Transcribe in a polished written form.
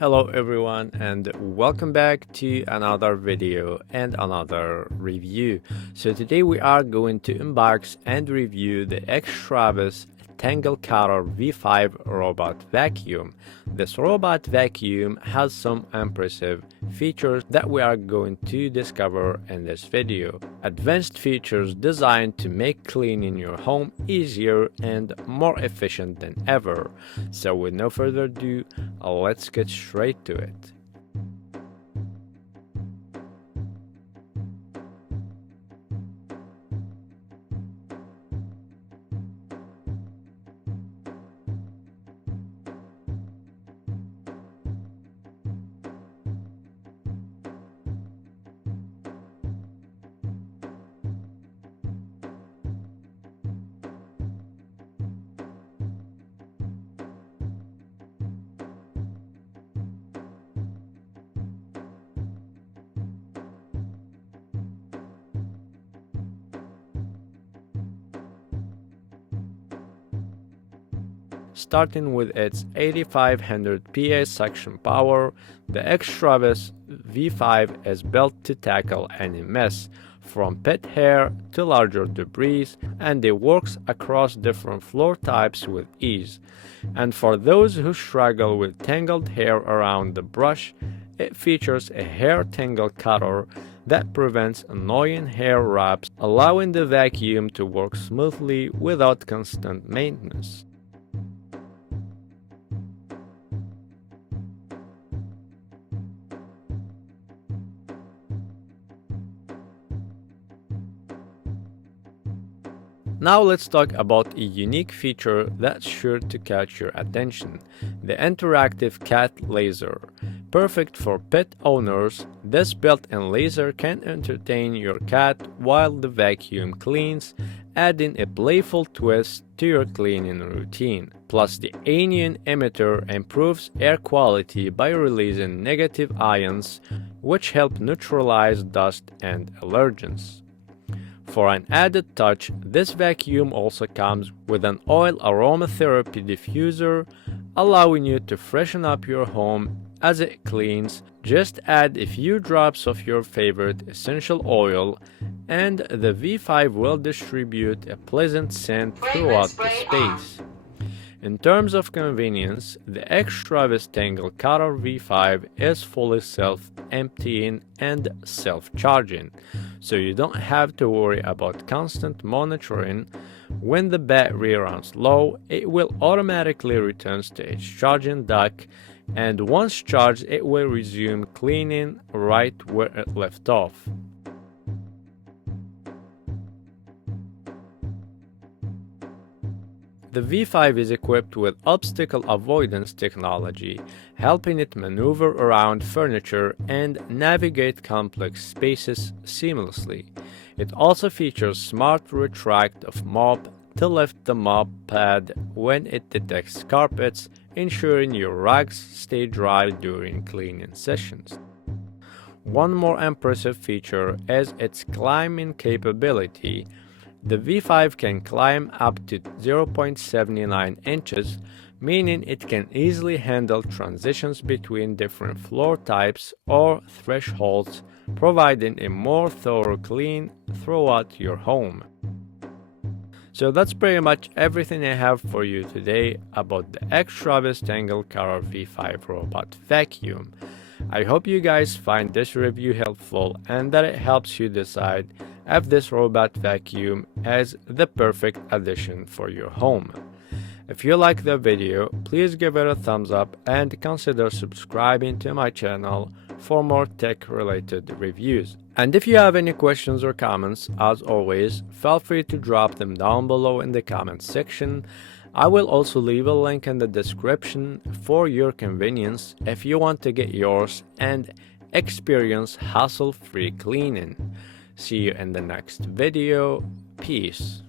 Hello everyone and welcome back to another video and another review. So today we are going to unbox and review the Extravis TangleCutter V5 Robot Vacuum. This robot vacuum has some impressive features that we are going to discover in this video. Advanced features designed to make cleaning your home easier and more efficient than ever. So with no further ado, let's get straight to it. Starting with its 8500 PA suction power, the Extravis V5 is built to tackle any mess, from pet hair to larger debris, and it works across different floor types with ease. And for those who struggle with tangled hair around the brush, it features a hair tangle cutter that prevents annoying hair wraps, allowing the vacuum to work smoothly without constant maintenance. Now let's talk about a unique feature that's sure to catch your attention, the interactive cat laser. Perfect for pet owners, this built-in laser can entertain your cat while the vacuum cleans, adding a playful twist to your cleaning routine. Plus, the Anion emitter improves air quality by releasing negative ions, which help neutralize dust and allergens. For an added touch, this vacuum also comes with an oil aromatherapy diffuser, allowing you to freshen up your home as it cleans. Just add a few drops of your favorite essential oil, and the V5 will distribute a pleasant scent throughout the space. In terms of convenience, the Extravis TangleCutter V5 is fully self-emptying and self-charging, so you don't have to worry about constant monitoring. When the battery runs low, it will automatically return to its charging dock, and once charged, it will resume cleaning right where it left off. The V5 is equipped with obstacle avoidance technology, helping it maneuver around furniture and navigate complex spaces seamlessly. It also features Smart Retract Mop to lift the mop pad when it detects carpets, ensuring your rugs stay dry during cleaning sessions. One more impressive feature is its climbing capability. The V5 can climb up to 0.79 inches, meaning it can easily handle transitions between different floor types or thresholds, providing a more thorough clean throughout your home. So that's pretty much everything I have for you today about the Extravis TangleCutter V5 Robot Vacuum. I hope you guys find this review helpful and that it helps you decide if this robot vacuum is the perfect addition for your home. If you like the video, please give it a thumbs up and consider subscribing to my channel for more tech-related reviews. And if you have any questions or comments, as always, feel free to drop them down below in the comments section. I will also leave a link in the description for your convenience if you want to get yours and experience hassle-free cleaning. See you in the next video. Peace.